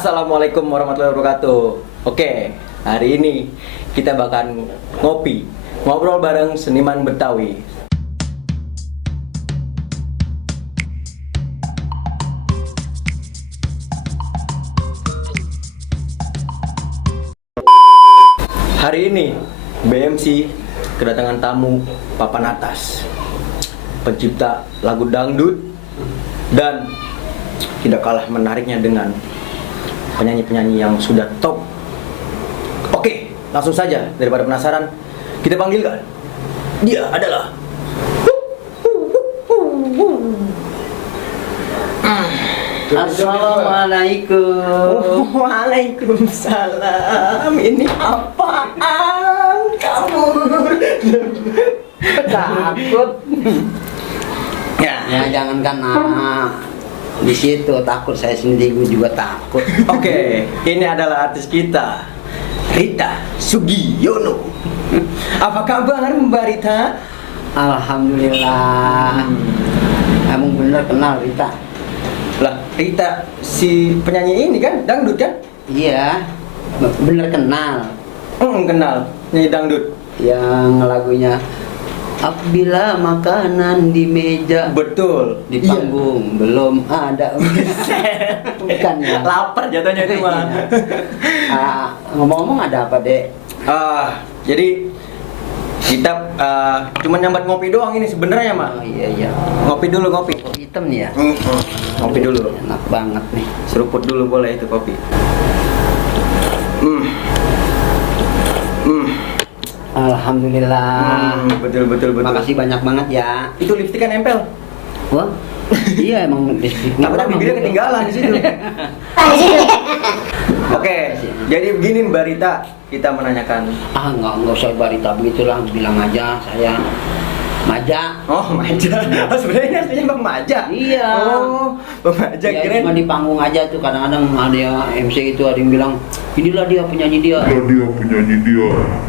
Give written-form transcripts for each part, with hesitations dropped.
Assalamualaikum warahmatullahi wabarakatuh. Oke, hari ini kita bakal ngobrol bareng seniman Betawi. Hari ini BMC kedatangan tamu papan atas, pencipta lagu dangdut dan tidak kalah menariknya dengan penyanyi-penyanyi yang sudah top. Oke, langsung saja daripada penasaran, kita panggilkan. Dia adalah Assalamualaikum. Waalaikumsalam. Ini apaan? Kabur. Takut. Ya. Ya jangankan di situ takut, saya sendiri juga takut. Oke, ini adalah artis kita, Rita Sugiono. Apa kabar Mbak Rita? Alhamdulillah. Emang bener kenal Rita? Lah, Rita si penyanyi ini kan dangdut kan? Iya, bener kenal. Kenal, nyanyi dangdut. Yang lagunya apabila makanan di meja, Betul. di panggung belum ada. Bukan ya? Lapar jatuhnya itu mah. Ngomong-ngomong ada apa, Dek? Jadi kita cuma nyambat ngopi doang ini sebenarnya mah. Oh iya. Ngopi dulu, ngopi. Kopi hitam nih ya? Ngopi dulu. Enak banget nih. Seruput dulu boleh itu kopi. Alhamdulillah. Betul. Makasih banyak banget ya. Itu lipstik kan nempel. Wah, iya emang lipstiknya. Tapi bibirnya ketinggalan di situ. Oke, jadi begini Mbak Rita, kita menanyakan. Nggak usah barita begitulah, bilang aja saya Maja. Oh, Maja. Oh, sebenarnya aslinya Bang Maja. Iya. Oh, Bang Maja Ya, keren. cuma di panggung aja tuh kadang-kadang ada yang MC itu ada yang bilang inilah dia penyanyi dia.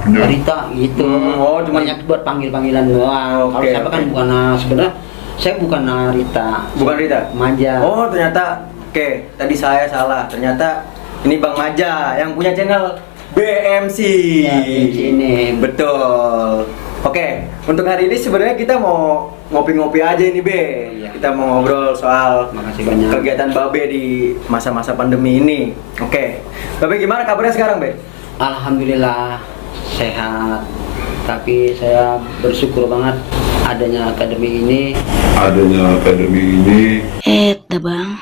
Barita gitu. Oh, cuma banyak buat panggil-panggilan doang. Kalau Oke, saya kan oke. bukan sebenarnya saya bukan Rita. Bukan Rita. Maja. Oh, ternyata tadi saya salah. Ternyata ini Bang Maja yang punya channel BMC. Ya, BMC ini. Betul. Oke, untuk hari ini sebenarnya kita mau ngopi-ngopi aja ini, Be. Iya. Kita mau ngobrol soal Makasih banyak. kegiatan Babe di masa-masa pandemi ini. Oke. Babe gimana kabarnya sekarang, Be? Alhamdulillah sehat. Tapi saya bersyukur banget adanya akademi ini. Bang.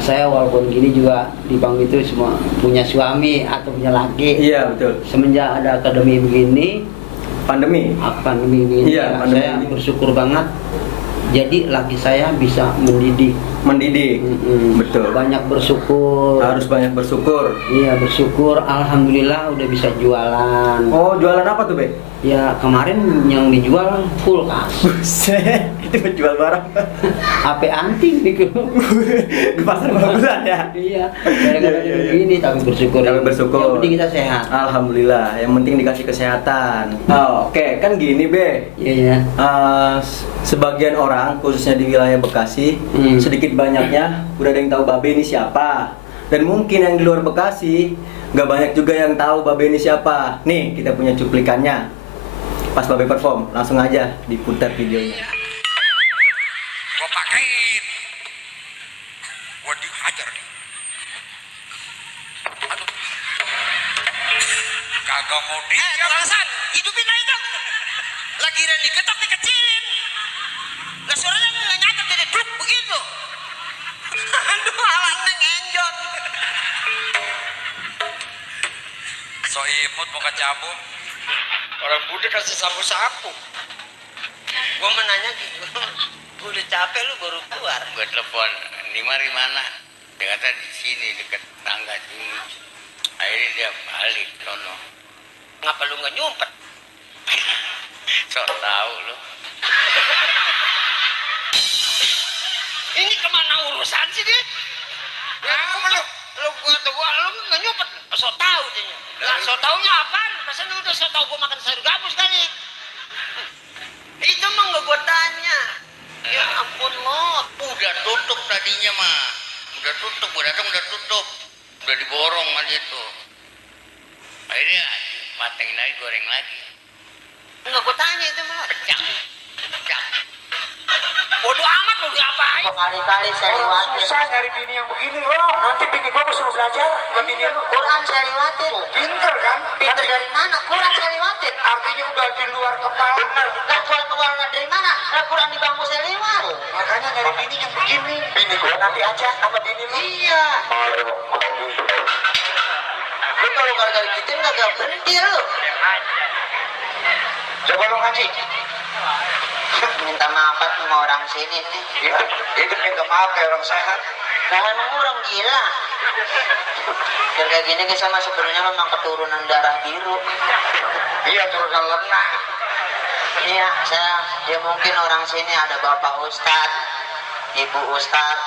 Saya walaupun gini juga di Bang itu semua punya suami atau punya laki. Iya, betul. Semenjak ada akademi begini, Pandemi. begini, Iya, pandemi saya ini. bersyukur banget. Jadi laki saya bisa mendidik. Betul. Banyak bersyukur. Harus banyak bersyukur. Iya bersyukur. Alhamdulillah udah bisa jualan. Oh, jualan apa tuh, Be? Ya kemarin yang dijual kulkas. Buset, itu menjual barang. HP anting gitu. Ke pasar bagusan ya? Iya. Gara-gara Iya. begini tapi bersyukur. Tapi bersyukur. Yang penting kita sehat. Alhamdulillah, yang penting dikasih kesehatan. Oke, kan gini, Be. Iya. Sebagian orang, khususnya di wilayah Bekasi, sedikit banyaknya udah ada yang tahu Babe ini siapa. Dan mungkin yang di luar Bekasi nggak banyak juga yang tahu Babe ini siapa. Nih, kita punya cuplikannya. Pas Babe perform, langsung aja diputar videonya. Gua pakein, gua dihajar nih. Aduh, kagak mau diam. Bangsan, hidupin aja dong. Lagi Ren diketok dikecilin. Lah suaranya nggak nyata jadi duk begitu. Aduh, alatnya ngenjot. So imut muka cabu. Orang Budi kasih sapu-sapu. Gua mau nanya gitu. Gua udah capek lu baru keluar. Gue telepon, Nimar di mana? Dia kata di sini dekat tangga sini. Akhirnya dia balik sono. Ngapa lu nggak nyumpet? Sok tahu lu. Ini kemana urusan sih dia? Lu nggak nyumpet. So tahu dia. Lah so taunya apaan? Masa lu udah so tahu gua makan sayur gabus kali? Itu mah nggak gua tanya. Ya ampun lo. Udah tutup tadinya mah. udah tutup, gua datang udah tutup, udah diborong aja itu. Akhirnya patengin lagi, goreng lagi. Enggak gua tanya itu mah. Pecah. Bodoh amat mau diapain? Kali-kali saya lewatin. Susah nyari bini yang begini loh. Nanti bini gua suruh belajar sama bini lu. Quran saya lewatin. Pinter kan? Pinter dari mana? Quran saya lewatin. Artinya udah di luar kepala. Bener. Lah keluar dari mana? Lah Quran di bangku saya lewat. Makanya nyari bini yang begini. Bini gua nanti aja sama bini lu. Iya. Lu kalau gara-gara gitu nggak berhenti lu. Coba lu ngaji. Minta maaf sama orang sini nih. Itu minta maaf kayak orang sehat. Nah emang orang gila. Dan kayak gini kan sama sebenarnya memang keturunan darah biru. Iya, turunan lenak. Iya, ya mungkin orang sini ada bapak ustad, ibu ustad,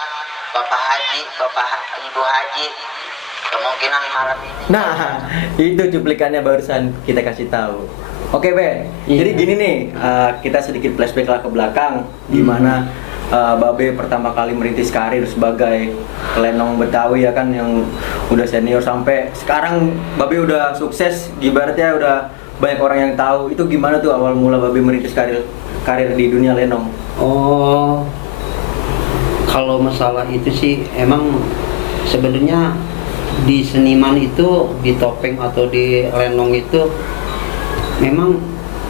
bapak haji, ibu haji. Kemungkinan malam ini. Nah, itu cuplikannya barusan kita kasih tahu. Oke, Be. Iya. Jadi gini nih, kita sedikit flashback lah ke belakang, gimana Babe pertama kali merintis karir sebagai lenong Betawi ya kan, yang udah senior sampai sekarang Babe udah sukses, ibaratnya udah banyak orang yang tahu. Itu gimana tuh awal mula Babe merintis karir di dunia lenong? Oh, kalau masalah itu sih emang sebenarnya di seniman itu, di topeng atau di lenong itu memang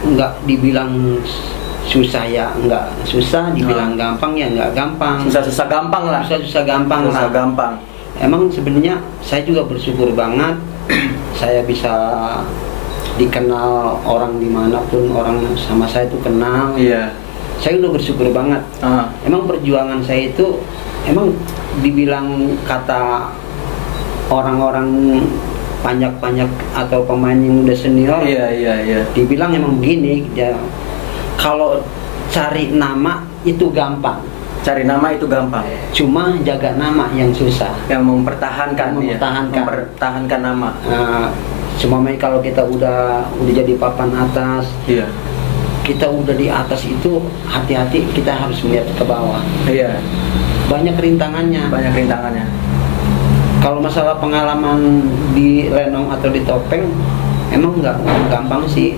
nggak dibilang susah ya nggak susah, dibilang gampang ya nggak gampang. Susah-susah gampang lah. Susah-susah gampang Susah lah. gampang. Emang sebenarnya saya juga bersyukur banget saya bisa dikenal orang dimanapun, orang sama saya itu kenal. Iya. Saya udah bersyukur banget. Emang perjuangan saya itu emang dibilang kata orang-orang banyak atau pemain yang udah senior, Iya. dibilang emang begini ya, kalau cari nama itu gampang, Cari nama itu gampang. cuma jaga nama yang susah. Yang mempertahankan, Yang mempertahankan. mempertahankan nama. Cuma kalau kita udah jadi papan atas, Iya. kita udah di atas itu hati-hati, kita harus melihat ke bawah. Iya. Banyak rintangannya. Banyak rintangannya. Kalau masalah pengalaman di lenong atau di topeng, emang nggak gampang sih.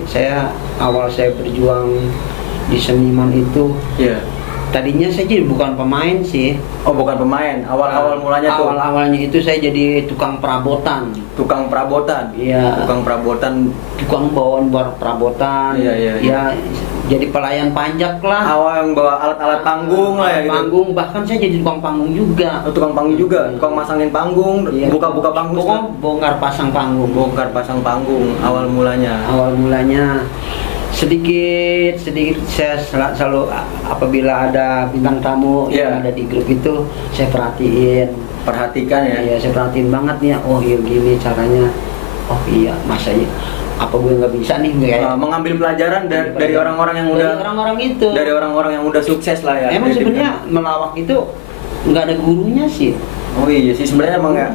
Awal saya berjuang di seniman itu, Iya. tadinya saya jadi bukan pemain sih. Oh, bukan pemain. Awal mulanya tuh Awalnya itu saya jadi tukang perabotan. tukang perabotan. Iya. Tukang perabotan. Tukang bawaan perabotan. Iya. Ya, jadi pelayan pajak lah. Awal yang bawa alat-alat panggung lah ya gitu. Panggung, bahkan saya jadi tukang panggung juga. Oh, tukang panggung juga, tukang masangin panggung, Iya. buka-buka panggung. Pokoknya bongkar pasang panggung. Bongkar pasang panggung awal mulanya. Awal mulanya sedikit saya selalu apabila ada bintang tamu Iya. yang ada di grup itu saya Perhatikan ya. Iya, saya perhatiin banget nih. Oh iya gini caranya. Oh iya, masa ya apa gue nggak bisa nih kayak Mengambil pelajaran dari orang-orang yang udah dari orang-orang itu. dari orang-orang yang udah sukses lah ya. Emang Jadi sebenarnya melawak itu nggak ada gurunya sih. Oh iya sih, sebenarnya emang ya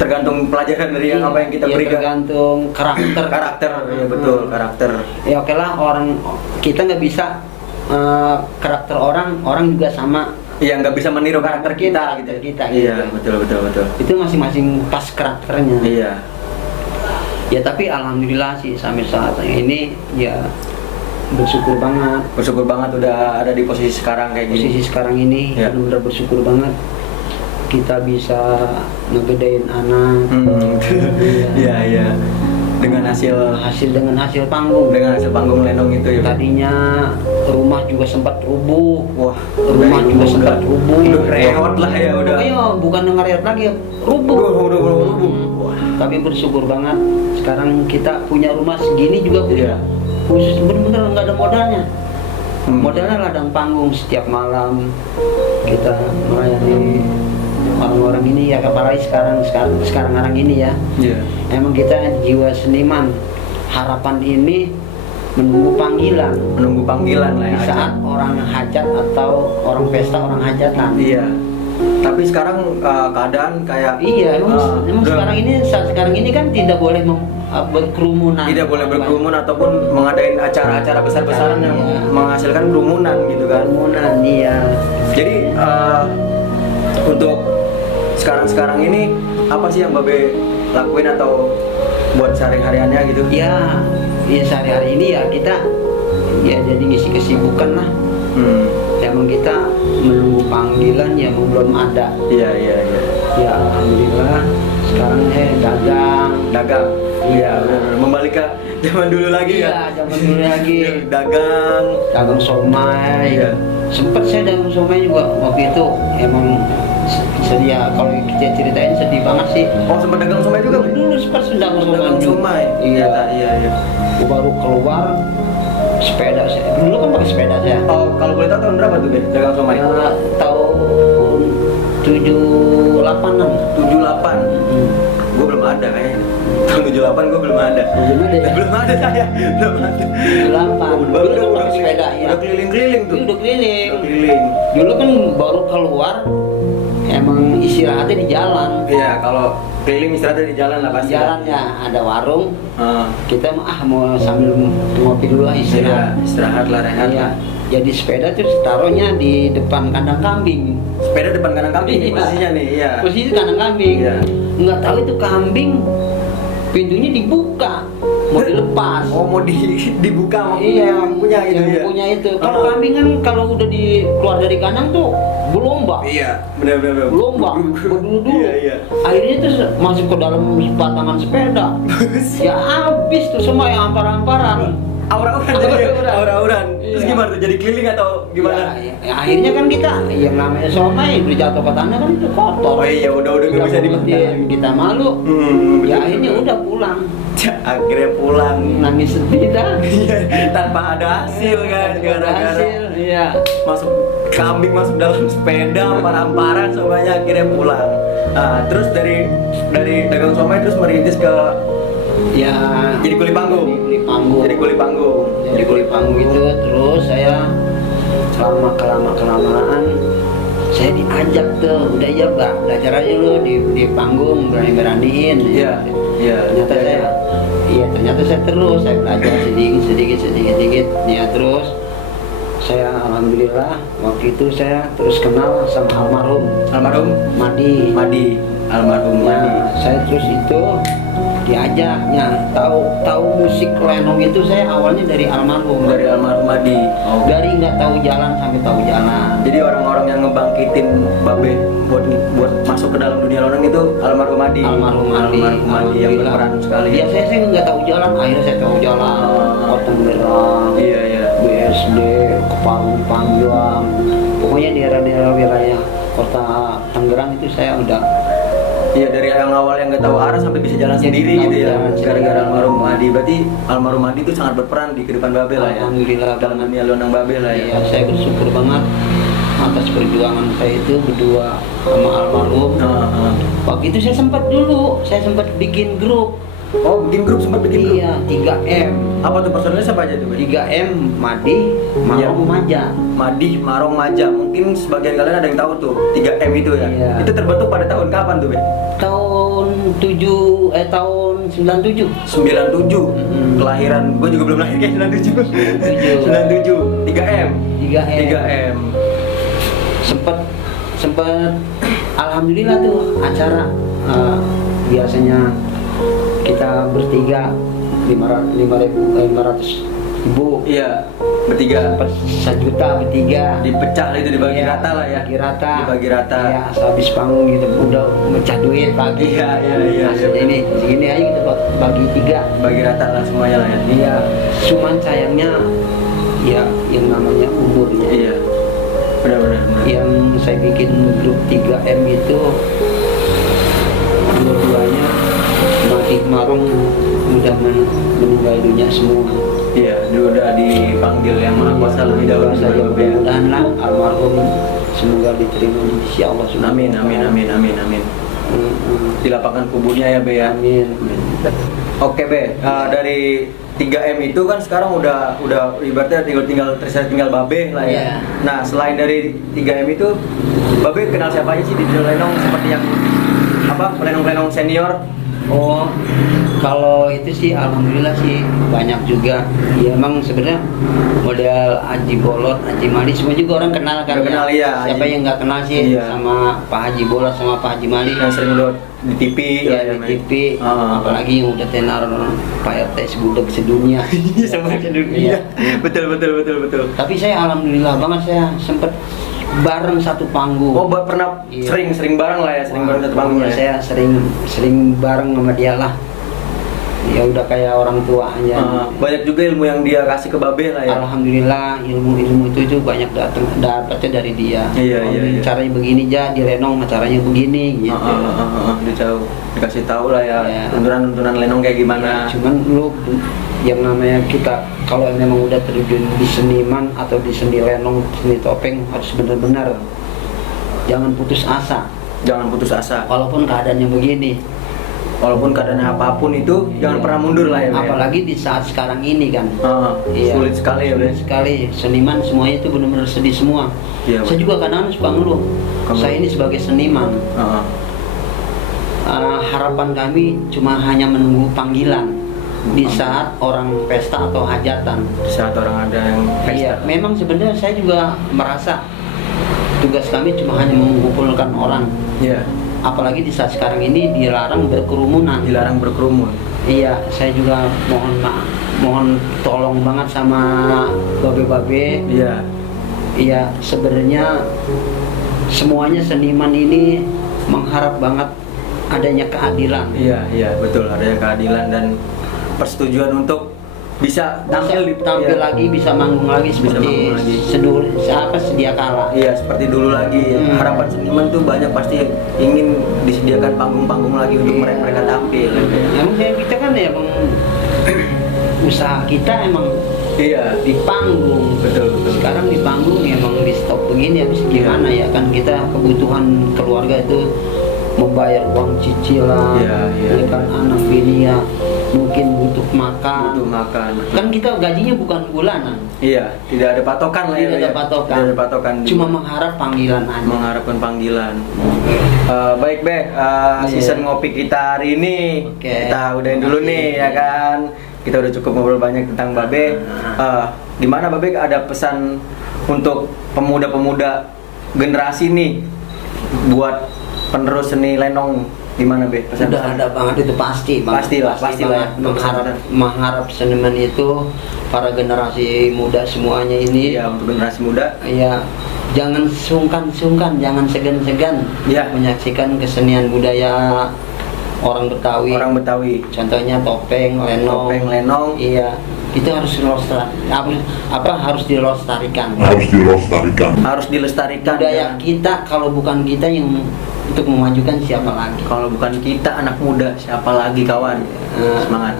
tergantung pelajaran dari yang apa yang kita Iya, berikan. tergantung karakter. Karakter, ya betul, karakter. Ya oke lah, kita nggak bisa karakter orang juga sama. Iya, nggak bisa meniru karakter kita gitu. Kita Iya, gitu. betul. Itu masing-masing pas karakternya. Iya. Ya tapi alhamdulillah sih sampai saat ini ya bersyukur banget. Bersyukur banget udah ada di posisi sekarang kayak gini. Posisi sekarang ini Ya. benar-benar bersyukur banget kita bisa ngegedein anak. Iya. Dengan Dengan hasil panggung. dengan hasil panggung lenong itu ya. Tadinya rumah juga sempat rubuh. Wah, Rumah udah juga sempat rubuh. Udah reot lah ya udah. Pokoknya bukan ngereot lagi, rubuh. Udah rubuh. Wah. Tapi bersyukur banget sekarang kita punya rumah segini juga Iya. khusus bener-bener nggak ada modalnya. Hmm. Modalnya ladang panggung setiap malam kita melayani orang-orang ini ya, apalagi sekarang ini ya. Iya. Emang kita jiwa seniman, harapan ini menunggu panggilan. Menunggu panggilan lah ya. Di saat orang hajat atau orang pesta, orang hajatan. Iya. Tapi sekarang keadaan kayak Iya, emang udah saat sekarang ini kan tidak boleh berkerumunan. tidak boleh berkerumun ataupun mengadain acara-acara besar-besaran yang Iya. menghasilkan kerumunan gitu kan. Kerumunan, iya. Jadi untuk sekarang ini apa sih yang Babe lakuin atau buat sehari-hariannya gitu? Ya sehari-hari ini ya kita ya jadi ngisi kesibukan lah. Emang kita menunggu panggilan yang belum ada. Iya. Ya alhamdulillah sekarang dagang. Iya, benar. Membalik ke zaman dulu lagi ya. Iya, zaman dulu lagi. dagang somai. Iya. Sempet saya dagang somai juga waktu itu. Emang ya kalau kita ceritain sedih banget sih. Oh, sempat dagang somai juga, Be? Dulu sempat dagang somai. Somai. Iya. Iya. Baru keluar sepeda saya. Dulu kan pakai sepeda saya. Oh, kalau boleh tahu tahun berapa tuh, Be? Dagang somai? Ya, tahun 78-an. 78. Gue belum ada kayaknya. Tahun 78 gue belum ada. Belum ada saya. Belum ada. 78. Baru Dulu udah pakai sepeda ya. Udah keliling-keliling tuh. Udah keliling. Keliling. Dulu kan baru keluar emang istirahatnya di jalan. Iya, kalau keliling istirahatnya di jalan lah Di pasti. jalannya ada warung. Ah. Kita mau sambil ngopi dulu lah istirahat. Iya, istirahat lah, rehat. Iya. Jadi sepeda terus taruhnya di depan kandang kambing. Sepeda depan kandang kambing Iya. posisinya nih, iya. Posisi kandang kambing. Iya. Nggak tahu itu kambing pintunya dibuka mau dilepas. Oh, mau dibuka sama Iya, yang punya gitu yang ya. punya itu. Kalau kambing kan kalau udah keluar dari kandang tuh berlomba. Iya, benar. Berlomba, berdulu. Iya. Akhirnya tuh masuk ke dalam batangan sepeda. Ya habis tuh semua yang ampar-amparan. Aura-auran jadi aura-auran. Terus Iya. gimana tuh? Jadi keliling atau gimana? Ya, akhirnya kan kita yang namanya somai udah jatuh ke tanah kan itu kotor. Oh iya, udah nggak bisa dimakan. Kita malu. Ya akhirnya udah pulang. Akhirnya pulang. Nangis sedih dah. Iya, tanpa ada hasil kan, gara-gara Hasil, iya. masuk kambing masuk dalam sepeda, ampar-amparan semuanya akhirnya pulang. Nah, terus dari dagang somai terus merintis ke Ya jadi kuli panggung. Jadi kuli panggung. Jadi kuli panggung itu terus saya kelamaan saya diajak tuh, udah ya Mbak, belajar aja lu di panggung, beraniin. Iya. Ternyata saya terus saya belajar sedikit. Ya terus saya alhamdulillah waktu itu saya terus kenal sama almarhum Madi. Almarhum Madi. Ya, saya terus itu diajaknya tahu musik lenong itu saya awalnya dari almarhum Madi. Oh. Dari nggak tahu jalan sampai tahu jalan. Jadi orang-orang yang ngebangkitin Babe buat masuk ke dalam dunia lenong itu almarhum Madi. Almarhum Madi yang berperan sekali. Ya saya nggak tahu jalan, akhirnya saya tahu jalan. Kota Tangerang, Iya. BSD, Keparung Panjang, pokoknya daerah-daerah wilayah Kota Tangerang itu saya udah. Iya, dari yang awal yang nggak tahu arah sampai bisa jalan sendiri Tahu gitu ya. jalan sendiri. Gara-gara almarhum Madi. Berarti almarhum Madi itu sangat berperan di kehidupan Babe lah ya. Alhamdulillah Dalam banget. dunia lenong Babe lah ya. Iya, saya bersyukur banget atas perjuangan saya itu berdua sama almarhum. Waktu itu saya sempat bikin grup. Oh, bikin grup sempat bikin grup. Iya, 3M. Apa tuh personilnya siapa aja tuh, Be? 3M Madi, Marong, Maja. Madi, Marong, Maja. Mungkin sebagian kalian ada yang tahu tuh 3M itu ya. Iya. Itu terbentuk pada tahun kapan tuh, Be? Tahun 97. 97. Kelahiran gue juga belum lahir kayak 97. 97. 3M. 3M. Sempet alhamdulillah tuh acara biasanya kita bertiga 500.000. Iya, bertiga. 1 juta bertiga. Dipecah itu dibagi Iya, rata lah ya. Dibagi rata. Ya. Ya, habis panggung gitu udah mecah duit bagi. Iya. Maksudnya ini segini aja kita bagi 3. Bagi rata lah semuanya lah ya. Iya. Cuman sayangnya ya yang namanya umurnya. Iya. Benar. Yang saya bikin grup 3M itu dua-duanya Mati Marung udah meninggal dunia semua. Iya, dia udah dipanggil yang Maha Kuasa lebih dahulu Saya saja. mudah-mudahan almarhum semoga diterima di sisi Allah Subhanahu Amin. Di lapangan kuburnya ya, Be ya. Amin. Oke, Be. Dari 3M itu kan sekarang udah ibaratnya tinggal Babe lah ya. Iya. Nah, selain dari 3M itu Babe kenal siapa aja sih di dunia lenong seperti yang apa? Lenong-lenong senior Oh, kalau itu sih alhamdulillah sih banyak juga. Ya emang sebenarnya model Haji Bolot, Haji Mali semua juga orang kenal kan. Udah kenal, iya. Siapa yang nggak kenal sih Iya. sama Pak Haji Bolot sama Pak Haji Mali. Yang sering udah di TV Ya lah, di TV, apalagi yang udah tenar Pak RT sebudek sedunia. sama dunia. Betul betul betul betul. Tapi saya alhamdulillah banget saya sempet bareng satu panggung. Oh, pernah Iya. sering bareng lah ya, sering bareng satu panggung ya. Saya sering bareng sama dia lah. Ya udah kayak orang tua aja. Banyak juga ilmu yang dia kasih ke Babe lah ya. Alhamdulillah ilmu itu banyak dapatnya dari dia. Iya, Oh, iya, ini iya. caranya begini aja, di Lenong caranya begini gitu. Dikasih tahu lah ya, Iya. tuntunan lenong kayak gimana. Cuman lu yang namanya kita kalau memang udah terjun di seniman atau di seni lenong, seni topeng harus benar-benar jangan putus asa. Jangan putus asa. Walaupun keadaannya begini. Walaupun keadaannya apapun itu, jangan Iya. pernah mundur lah ya. Be. Apalagi di saat sekarang ini kan. Iya. Sulit sekali ya, Be. Sulit sekali. Seniman semuanya itu benar-benar sedih semua. Iya, Saya betul. juga kadang-kadang suka ngeluh. Saya ini sebagai seniman, harapan kami cuma hanya menunggu panggilan di saat orang pesta atau hajatan. Saat orang ada yang Iya, memang sebenarnya saya juga merasa tugas kami cuma hanya mengumpulkan orang. Iya. Apalagi di saat sekarang ini dilarang berkerumunan. Dilarang berkerumun. Iya, saya juga mohon tolong banget sama babe-babe. Iya. Iya, sebenarnya semuanya seniman ini mengharap banget adanya keadilan. Iya, iya, betul. Ada keadilan dan persetujuan untuk bisa tampil tampil iya. lagi, bisa manggung lagi seperti manggung lagi. sedia kala. Iya, seperti dulu lagi. Harapan seniman tuh banyak pasti ingin disediakan panggung-panggung lagi untuk Iya. mereka tampil. Emang kayak kita kan ya emang usaha kita emang Iya, di panggung. betul betul. Sekarang di panggung emang di stop begini habis gimana ya kan kita kebutuhan keluarga itu membayar uang cicilan, Iya, iya. ya kan anak bini ya mungkin butuh makan. Butuh makan. Kan kita gajinya bukan bulanan. Iya, tidak ada patokan lah ya. Tidak ada ya. patokan. Tidak ada patokan. Cuma mengharap panggilan aja. mengharapkan panggilan. Baik Be, season ngopi kita hari ini Oke. kita udahin dulu nih ya kan. Kita udah cukup ngobrol banyak tentang Babe. Gimana Babe, ada pesan untuk pemuda-pemuda generasi nih buat penerus seni lenong, gimana Be? Udah ada banget itu pasti banget. Pastilah, pastilah. banget. Mengharap seniman itu para generasi muda semuanya ini Iya, untuk generasi muda. ya jangan sungkan-sungkan, jangan segan-segan Iya. menyaksikan kesenian budaya orang Betawi. Orang Betawi. Contohnya topeng, lenong. Topeng, lenong. Iya, itu harus harus dilestarikan. Harus dilestarikan. Budaya ya. kita, kalau bukan kita yang untuk memajukan siapa lagi? Kalau bukan kita anak muda, siapa lagi kawan? Semangat.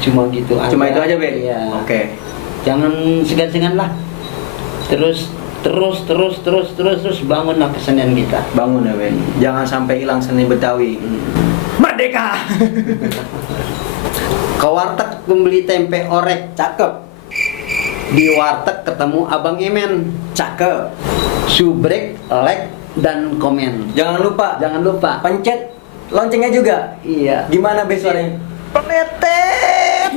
Cuma gitu aja. Cuma itu aja Be. Iya. Oke. Jangan segan-segan lah. Terus bangunlah kesenian kita. Bangun ya Be. Jangan sampai hilang seni Betawi. Merdeka. Ke warteg membeli tempe orek, cakep. Di warteg ketemu Abang Emen, Cakep. subrek, like, dan komen. Jangan lupa pencet loncengnya juga. Iya. Gimana Be suaranya? Pemetet.